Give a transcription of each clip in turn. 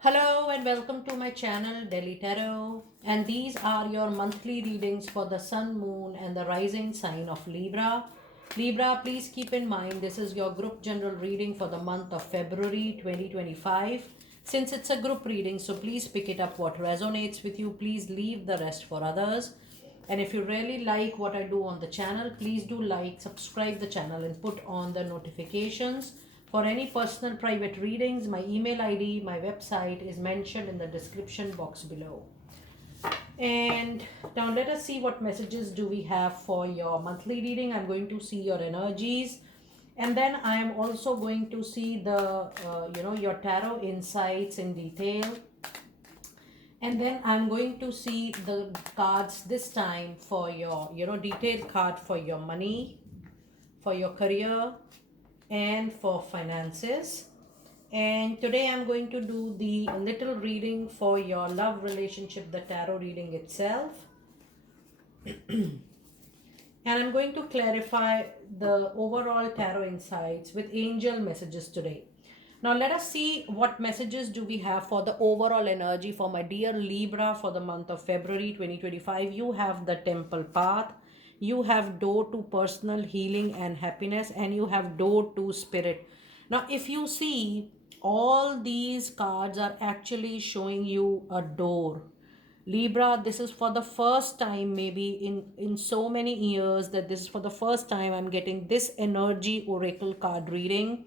Hello and welcome to my channel Delhi Tarot, and these are your monthly readings for the sun, moon and the rising sign of Libra. Libra, please keep in mind this is your group general reading for the month of February 2025. Since it's a group reading, so please pick it up what resonates with you. Please leave the rest for others. And if you really like what I do on the channel, please do like, subscribe the channel and put on the notifications. For any personal private readings, my email ID, my website is mentioned in the description box below. And now let us see what messages do we have for your monthly reading. I'm going to see your energies, and then I am also going to see the your tarot insights in detail, and then I'm going to see the cards this time for your detailed card for your money, for your career, and for finances. And today I'm going to do the little reading for your love relationship, the tarot reading itself. And I'm going to clarify the overall tarot insights with angel messages today. Now let us see what messages do we have for the overall energy for my dear Libra for the month of February 2025. You have the temple path, you have door to personal healing and happiness, and you have door to spirit. Now if you see, all these cards are actually showing you a door. Libra, this is for the first time, maybe in so many years, that this is for the first time I'm getting this energy oracle card reading.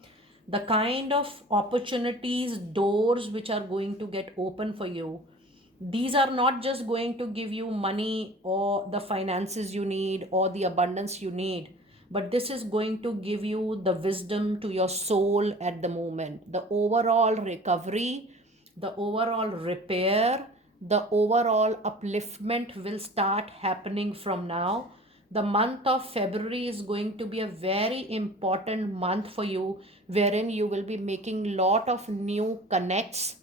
The kind of opportunities, doors which are going to get open for you, these are not just going to give you money or the finances you need or the abundance you need, but this is going to give you the wisdom to your soul at the moment, the overall recovery, the overall repair, the overall upliftment will start happening from now. The month of February is going to be a very important month for you, wherein you will be making lot of new connects,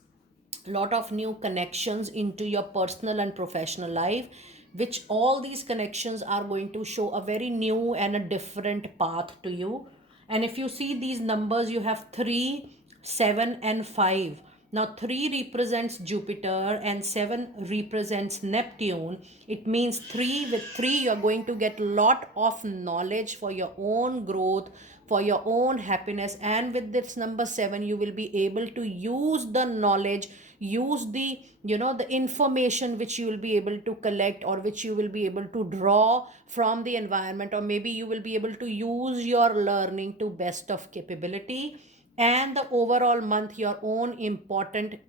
lot of new connections into your personal and professional life, which all these connections are going to show a very new and a different path to you. And if you see these numbers, you have 3, 7 and 5. Now 3 represents Jupiter and 7 represents Neptune. It means 3, with 3 you're going to get lot of knowledge for your own growth, for your own happiness. And with this number 7, you will be able to use the knowledge, use the the information which you will be able to collect, or which you will be able to draw from the environment, or maybe you will be able to use your learning to best of capability. And the overall month, your own important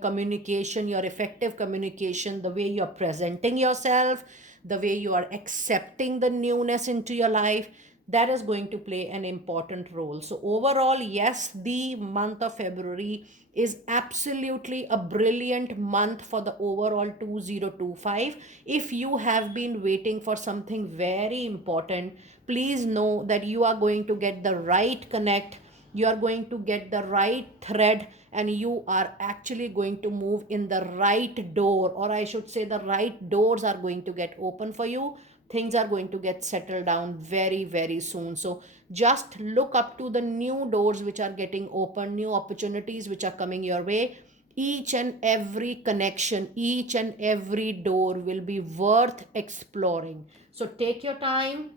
communication, your effective communication, the way you're presenting yourself, the way you are accepting the newness into your life, that is going to play an important role. So overall, yes, the month of February is absolutely a brilliant month for the overall 2025. If you have been waiting for something very important, please know that you are going to get the right connect, you are going to get the right thread, and you are actually going to move in the right door, or I should say the right doors are going to get open for you. Things are going to get settled down very very soon. So just look up to the new doors which are getting open, new opportunities which are coming your way. Each and every connection, each and every door will be worth exploring. So take your time,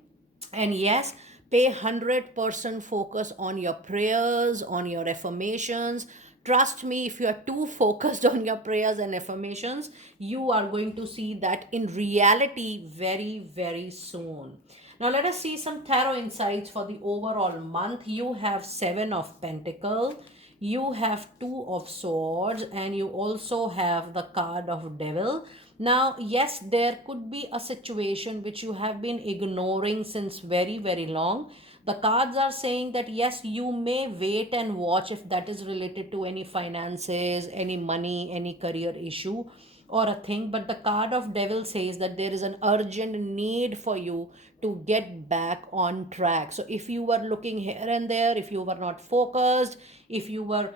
and yes, pay 100% focus on your prayers, on your affirmations. Trust me, if you are too focused on your prayers and affirmations, you are going to see that in reality very very soon. Now let us see some tarot insights for the overall month. You have 7 of Pentacle, you have 2 of Swords, and you also have the card of Devil. Now yes, there could be a situation which you have been ignoring since very very long. The cards are saying that yes, you may wait and watch if that is related to any finances, any money, any career issue or a thing. But the card of Devil says that there is an urgent need for you to get back on track. So if you were looking here and there, if you were not focused, if you were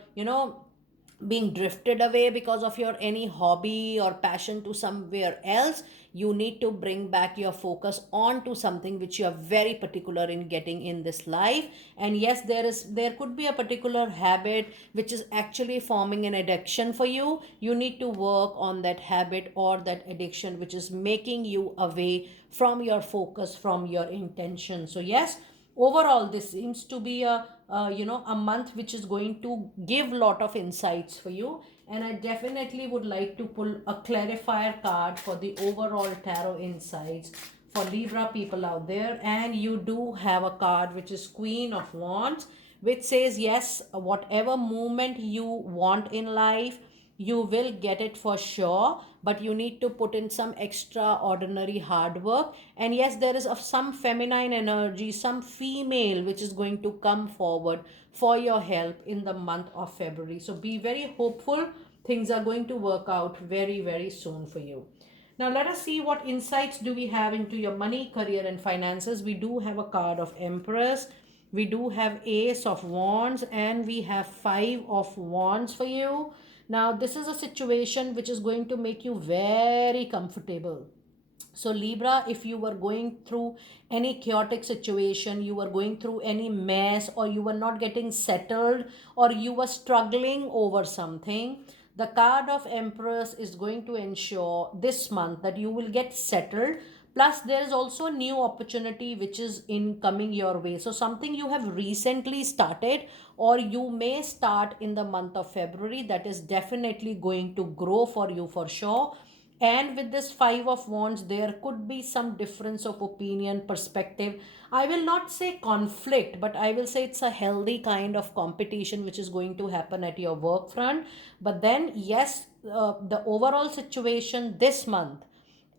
being drifted away because of your any hobby or passion to somewhere else. You need to bring back your focus on to something which you are very particular in getting in this life. And yes, there could be a particular habit which is actually forming an addiction for you. You need to work on that habit or that addiction which is making you away from your focus, from your intention. So yes, overall this seems to be a month which is going to give lot of insights for you. And I definitely would like to pull a clarifier card for the overall tarot insights for Libra people out there. And you do have a card which is Queen of Wands, which says yes, whatever movement you want in life, you will get it for sure, but you need to put in some extraordinary hard work. And yes, there is of some feminine energy, some female which is going to come forward for your help in the month of February. So be very hopeful, things are going to work out very very soon for you. Now let us see what insights do we have into your money, career and finances. We do have a card of Empress, we do have Ace of Wands, and we have Five of Wands for you. Now this is a situation which is going to make you very comfortable. So Libra, if you were going through any chaotic situation, you were going through any mess, or you were not getting settled, or you were struggling over something, the card of Empress is going to ensure this month that you will get settled. Plus there is also a new opportunity which is in coming your way. So something you have recently started, or you may start in the month of February, that is definitely going to grow for you for sure. And with this Five of Wands, there could be some difference of opinion, perspective. I will not say conflict, but I will say it's a healthy kind of competition which is going to happen at your work front. But then yes, the overall situation this month,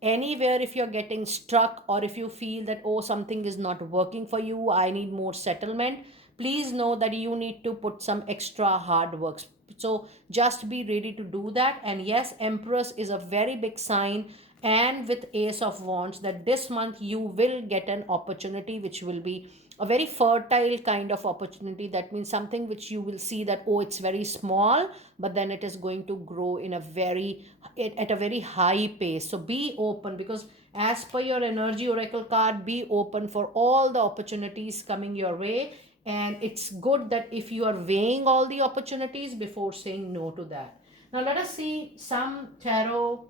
anywhere if you're getting struck, or if you feel that oh, something is not working for you, I need more settlement, please know that you need to put some extra hard works. So just be ready to do that. And yes, Empress is a very big sign, and with Ace of Wands, that this month you will get an opportunity which will be a very fertile kind of opportunity. That means something which you will see that oh, it's very small, but then it is going to grow in a very at a very high pace. So be open, because as per your energy oracle card, be open for all the opportunities coming your way. And it's good that if you are weighing all the opportunities before saying no to that. Now let us see some tarot,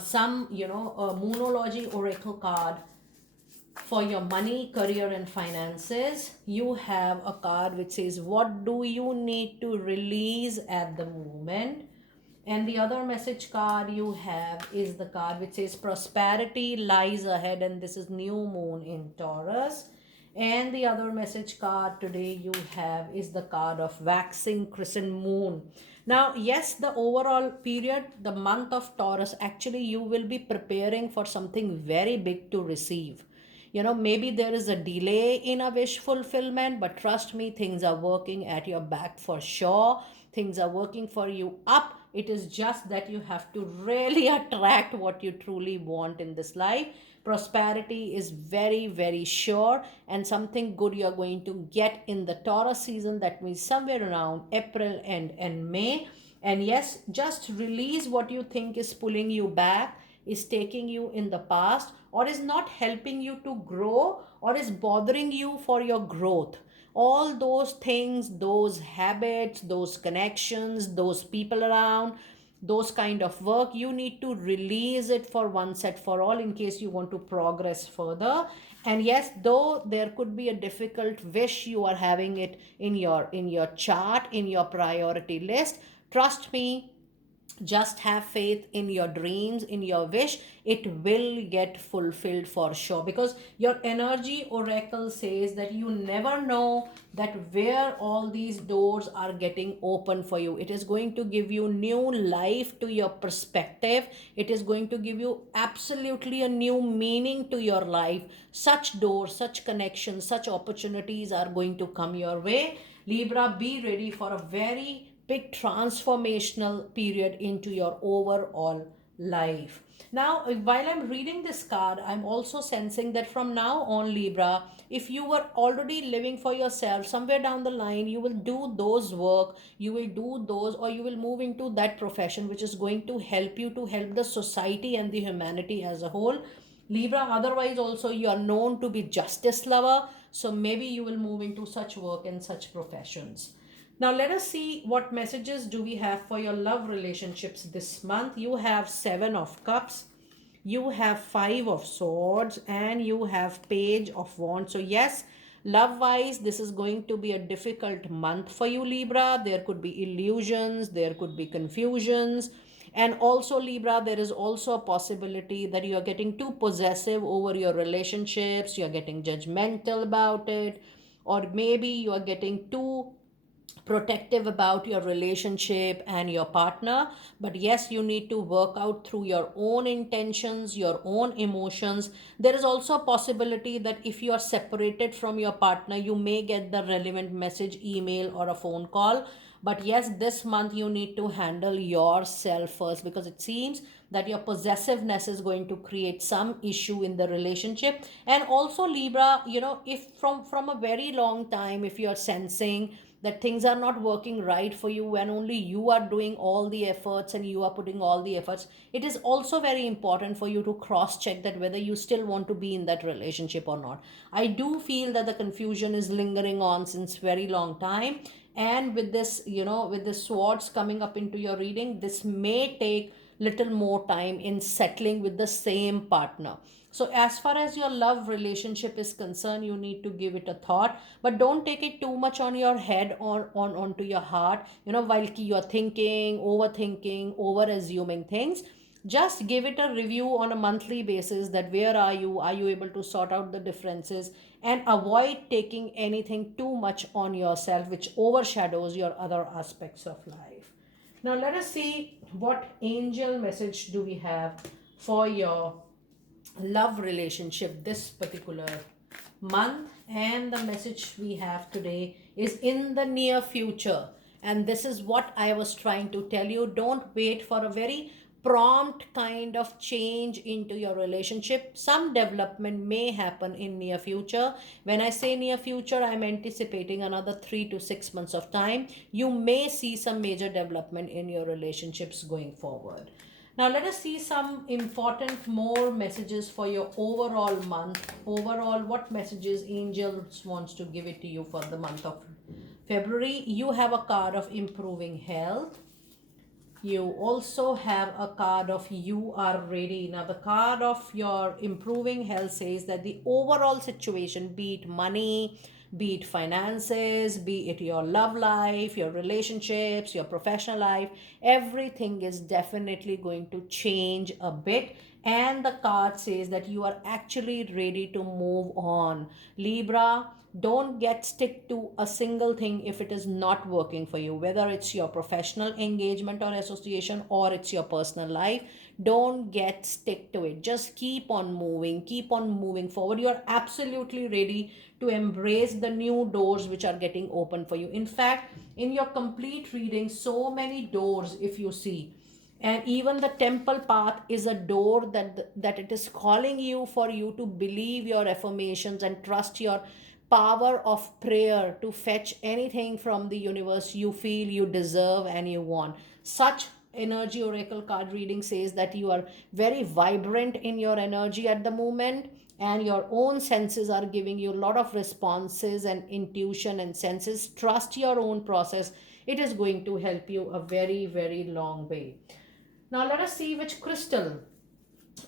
some moonology oracle card for your money, career and finances. You have a card which says what do you need to release at the moment. And the other message card you have is the card which says prosperity lies ahead, and this is new moon in Taurus. And the other message card today you have is the card of waxing crescent moon. Now yes, the overall period, the month of Taurus, actually you will be preparing for something very big to receive. Maybe there is a delay in a wish fulfillment, but trust me, things are working at your back for sure. Things are working for you up. It is just that you have to really attract what you truly want in this life. Prosperity is very very sure, and something good you're going to get in the Taurus season. That means somewhere around April and May. And yes, just release what you think is pulling you back, is taking you in the past, or is not helping you to grow, or is bothering you for your growth. All those things, those habits, those connections, those people around, those kind of work, you need to release it for one set for all, in case you want to progress further. And yes, though there could be a difficult wish you are having it in your chart, in your priority list, trust me, just have faith in your dreams, in your wish. It will get fulfilled for sure, because your energy oracle says that you never know that where all these doors are getting open for you. It is going to give you new life to your perspective. It is going to give you absolutely a new meaning to your life. Such doors, such connections, such opportunities are going to come your way. Libra, be ready for a very big transformational period into your overall life. Now, while I'm reading this card, I'm also sensing that from now on, Libra, if you were already living for yourself, somewhere down the line, you will do those work, you will do those, or you will move into that profession which is going to help you to help the society and the humanity as a whole. Libra, otherwise, also, you are known to be justice lover, so maybe you will move into such work and such professions. Now let us see what messages do we have for your love relationships this month. You have 7 of cups, you have 5 of swords, and you have page of wands. So yes, love wise, this is going to be a difficult month for you, Libra. There could be illusions, there could be confusions, and also, Libra, there is also a possibility that you are getting too possessive over your relationships, you are getting judgmental about it, or maybe you are getting too protective about your relationship and your partner. But yes, you need to work out through your own intentions, your own emotions. There is also a possibility that if you are separated from your partner, you may get the relevant message, email, or a phone call. But yes, this month you need to handle yourself first, because it seems that your possessiveness is going to create some issue in the relationship. And also, Libra, if from a very long time, if you are sensing that things are not working right for you when only you are doing all the efforts and you are putting all the efforts, it is also very important for you to cross check that whether you still want to be in that relationship or not. I do feel that the confusion is lingering on since very long time, and with this, with the swords coming up into your reading, this may take little more time in settling with the same partner. So as far as your love relationship is concerned, you need to give it a thought, but don't take it too much on your head or onto your heart, while you're thinking, overthinking, over assuming things. Just give it a review on a monthly basis, that where are you able to sort out the differences, and avoid taking anything too much on yourself which overshadows your other aspects of life. Now let us see what angel message do we have for your love relationship this particular month. And the message we have today is in the near future. And this is what I was trying to tell you. Don't wait for a very prompt kind of change into your relationship. Some development may happen in near future. When I say near future, I'm anticipating another 3 to 6 months of time. You may see some major development in your relationships going forward. Now let us see some important more messages for your overall month. Overall, what messages angels wants to give it to you for the month of February? You have a card of improving health. You also have a card of you are ready. Now the card of your improving health says that the overall situation, be it money, be it finances, be it your love life, your relationships, your professional life, everything is definitely going to change a bit. And the card says that you are actually ready to move on. Libra, don't get stick to a single thing if it is not working for you, whether it's your professional engagement or association or it's your personal life. Don't get stick to it. Just keep on moving forward. You are absolutely ready to embrace the new doors which are getting open for you. In fact, in your complete reading, so many doors, if you see, and even the temple path is a door that it is calling you, for you to believe your affirmations and trust your power of prayer to fetch anything from the universe you feel you deserve and you want. Such energy oracle card reading says that you are very vibrant in your energy at the moment, and your own senses are giving you a lot of responses and intuition and senses. Trust your own process. It is going to help you a very, very long way. Now let us see which crystal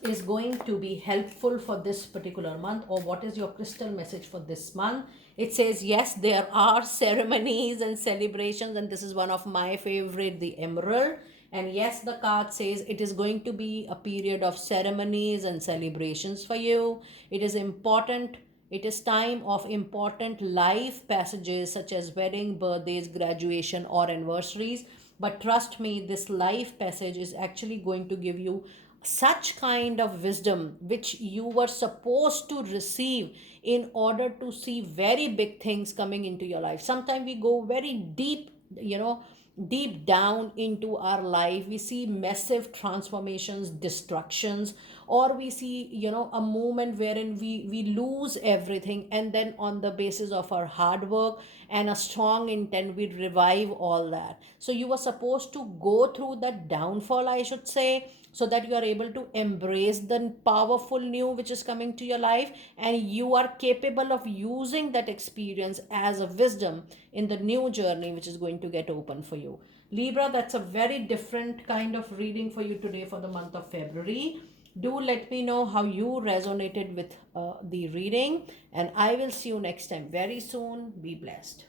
is going to be helpful for this particular month, or what is your crystal message for this month. It says yes, there are ceremonies and celebrations, and this is one of my favorite, the emerald. And yes, the card says it is going to be a period of ceremonies and celebrations for you. It is important, it is time of important life passages such as wedding, birthdays, graduation, or anniversaries. But trust me, this life passage is actually going to give you such kind of wisdom which you were supposed to receive in order to see very big things coming into your life. Sometimes we go very deep, deep down into our life, we see massive transformations, destructions, or we see, a moment wherein we lose everything, and then on the basis of our hard work and a strong intent, we revive all that. So you were supposed to go through that downfall, I should say, so that you are able to embrace the powerful new which is coming to your life, and you are capable of using that experience as a wisdom in the new journey which is going to get open for you. Libra, that's a very different kind of reading for you today for the month of February. Do let me know how you resonated with the reading, and I will see you next time very soon. Be blessed.